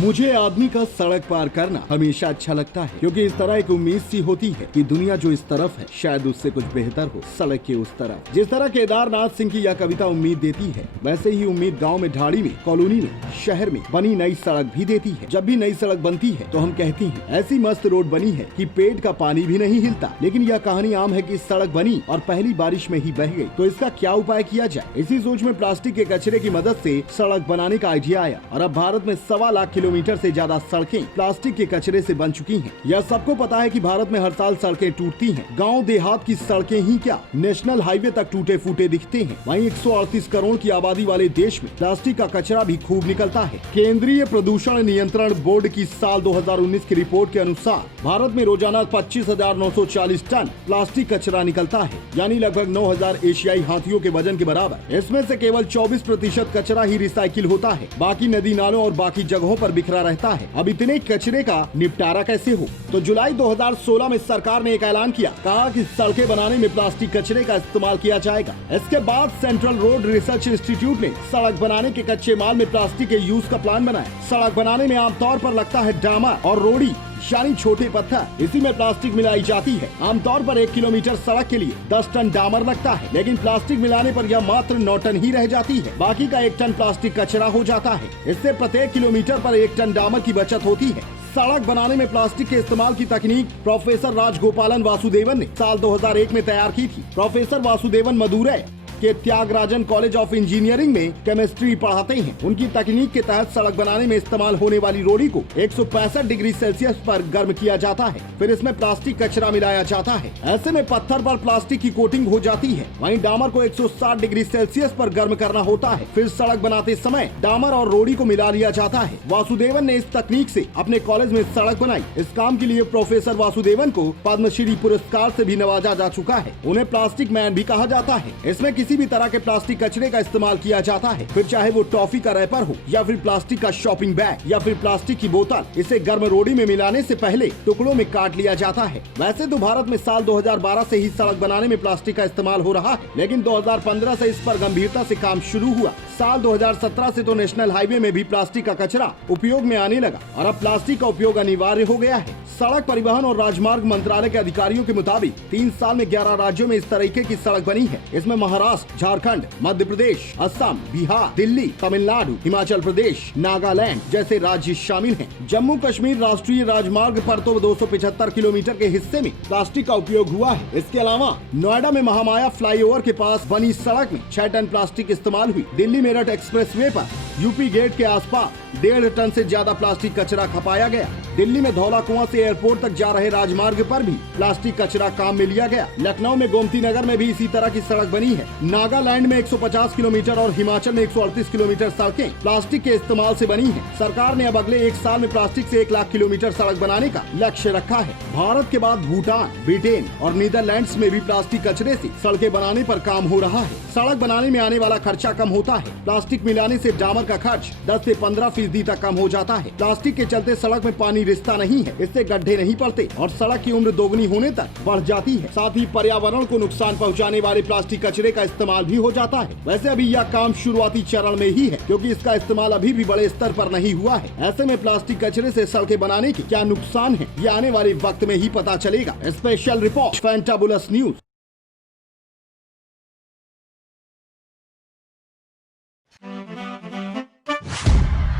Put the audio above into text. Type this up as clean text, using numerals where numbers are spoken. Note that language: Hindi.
मुझे आदमी का सड़क पार करना हमेशा अच्छा लगता है, क्योंकि इस तरह एक उम्मीद सी होती है कि दुनिया जो इस तरफ है शायद उससे कुछ बेहतर हो सड़क के उस तरफ। जिस तरह केदारनाथ सिंह की यह कविता उम्मीद देती है, वैसे ही उम्मीद गांव में, ढाड़ी में, कॉलोनी में, शहर में बनी नई सड़क भी देती है। जब भी नई सड़क बनती है तो हम कहते हैं ऐसी मस्त रोड बनी है कि पेट का पानी भी नहीं हिलता। लेकिन यह कहानी आम है कि सड़क बनी और पहली बारिश में ही बह गई। तो इसका क्या उपाय किया जाए? इसी सोच में प्लास्टिक के कचरे की मदद से सड़क बनाने का आइडिया आया और अब भारत में 1.25 लाख किलोमीटर से ज्यादा सड़कें प्लास्टिक के कचरे से बन चुकी हैं। यह सबको पता है कि भारत में हर साल सड़कें टूटती हैं। गांव देहात की सड़कें ही क्या, नेशनल हाईवे तक टूटे फूटे दिखते हैं। वहीं 138 करोड़ की आबादी वाले देश में प्लास्टिक का कचरा भी खूब निकलता है। केंद्रीय प्रदूषण नियंत्रण बोर्ड की साल 2019 की रिपोर्ट के अनुसार भारत में रोजाना 25,940 टन प्लास्टिक कचरा निकलता है, यानी लगभग 9,000 एशियाई हाथियों के वजन के बराबर। इसमें से केवल 24% कचरा ही रिसाइकिल होता है, बाकी नदी नालों और बाकी जगहों पर बिखरा रहता है। अब इतने कचरे का निपटारा कैसे हो? तो जुलाई 2016 में सरकार ने एक ऐलान किया, कहा कि सड़कें बनाने में प्लास्टिक कचरे का इस्तेमाल किया जाएगा। इसके बाद सेंट्रल रोड रिसर्च इंस्टीट्यूट ने सड़क बनाने के कच्चे माल में प्लास्टिक के यूज का प्लान बनाया। सड़क बनाने में आमतौर पर लगता है डामर और रोड़ी, यानी छोटे पत्थर। इसी में प्लास्टिक मिलाई जाती है। आमतौर पर 1 किलोमीटर सड़क के लिए 10 टन डामर लगता है, लेकिन प्लास्टिक मिलाने पर यह मात्र 9 टन ही रह जाती है। बाकी का 1 टन प्लास्टिक कचरा हो जाता है। इससे प्रत्येक किलोमीटर पर 1 टन डामर की बचत होती है। सड़क बनाने में प्लास्टिक के इस्तेमाल की तकनीक प्रोफेसर राजगोपालन वासुदेवन ने साल 2001 में तैयार की थी। प्रोफेसर वासुदेवन मदुरै के त्यागराजन कॉलेज ऑफ इंजीनियरिंग में केमिस्ट्री पढ़ाते हैं। उनकी तकनीक के तहत सड़क बनाने में इस्तेमाल होने वाली रोड़ी को 165 डिग्री सेल्सियस पर गर्म किया जाता है, फिर इसमें प्लास्टिक कचरा मिलाया जाता है। ऐसे में पत्थर पर प्लास्टिक की कोटिंग हो जाती है। वहीं डामर को 160 डिग्री सेल्सियस पर गर्म करना होता है, फिर सड़क बनाते समय डामर और रोड़ी को मिला लिया जाता है। वासुदेवन ने इस तकनीक से अपने कॉलेज में सड़क बनाई। इस काम के लिए प्रोफेसर वासुदेवन को पद्मश्री पुरस्कार से भी नवाजा जा चुका है। उन्हें प्लास्टिक मैन भी कहा जाता है। इसमें किसी भी तरह के प्लास्टिक कचरे का इस्तेमाल किया जाता है, फिर चाहे वो टॉफी का रैपर हो या फिर प्लास्टिक का शॉपिंग बैग या फिर प्लास्टिक की बोतल। इसे गर्म रोड़ी में मिलाने से पहले टुकड़ों में काट लिया जाता है। वैसे तो भारत में साल 2012 से ही सड़क बनाने में प्लास्टिक का इस्तेमाल हो रहा है, लेकिन 2015 से इस पर गंभीरता से काम शुरू हुआ। साल 2017 से तो नेशनल हाईवे में भी प्लास्टिक का कचरा उपयोग में आने लगा और अब प्लास्टिक का उपयोग अनिवार्य हो गया है। सड़क परिवहन और राजमार्ग मंत्रालय के अधिकारियों के मुताबिक 3 साल में 11 राज्यों में इस तरीके की सड़क बनी है। इसमें महाराष्ट्र, झारखंड, मध्य प्रदेश, असम, बिहार, दिल्ली, तमिलनाडु, हिमाचल प्रदेश, नागालैंड जैसे राज्य शामिल हैं। जम्मू कश्मीर राष्ट्रीय राजमार्ग पर तो 275 किलोमीटर के हिस्से में प्लास्टिक का उपयोग हुआ है। इसके अलावा नोएडा में महामाया फ्लाईओवर के पास बनी सड़क में 6 टन प्लास्टिक इस्तेमाल हुई। दिल्ली मेरठ एक्सप्रेसवे पर यूपी गेट के आसपास 1.5 टन से ज्यादा प्लास्टिक कचरा खपाया गया। दिल्ली में धौला कुआं से एयरपोर्ट तक जा रहे राजमार्ग पर भी प्लास्टिक कचरा काम में लिया गया। लखनऊ में गोमती नगर में भी इसी तरह की सड़क बनी है। नागालैंड में 150 किलोमीटर और हिमाचल में 138 किलोमीटर सड़कें प्लास्टिक के इस्तेमाल से बनी हैं। सरकार ने अब अगले 1 साल में प्लास्टिक से 1 लाख किलोमीटर सड़क बनाने का लक्ष्य रखा है। भारत के बाद भूटान, ब्रिटेन और नीदरलैंड्स में भी प्लास्टिक कचरे से सड़कें बनाने पर काम हो रहा है। सड़क बनाने में आने वाला खर्चा कम होता है। प्लास्टिक मिलाने से डामर का खर्च 10 से 15% तक कम हो जाता है। प्लास्टिक के चलते सड़क में पानी रिसता नहीं है, इससे गड्ढे नहीं पड़ते और सड़क की उम्र दोगुनी होने तक बढ़ जाती है। साथ ही पर्यावरण को नुकसान पहुंचाने वाले प्लास्टिक कचरे का इस्तेमाल भी हो जाता है। वैसे अभी यह काम शुरुआती चरण में ही है, क्योंकि इसका इस्तेमाल अभी भी बड़े स्तर पर नहीं हुआ है। ऐसे में प्लास्टिक कचरे से सड़कें बनाने के क्या नुकसान है, ये आने वाले वक्त में ही पता चलेगा। Special report, fantabulous news.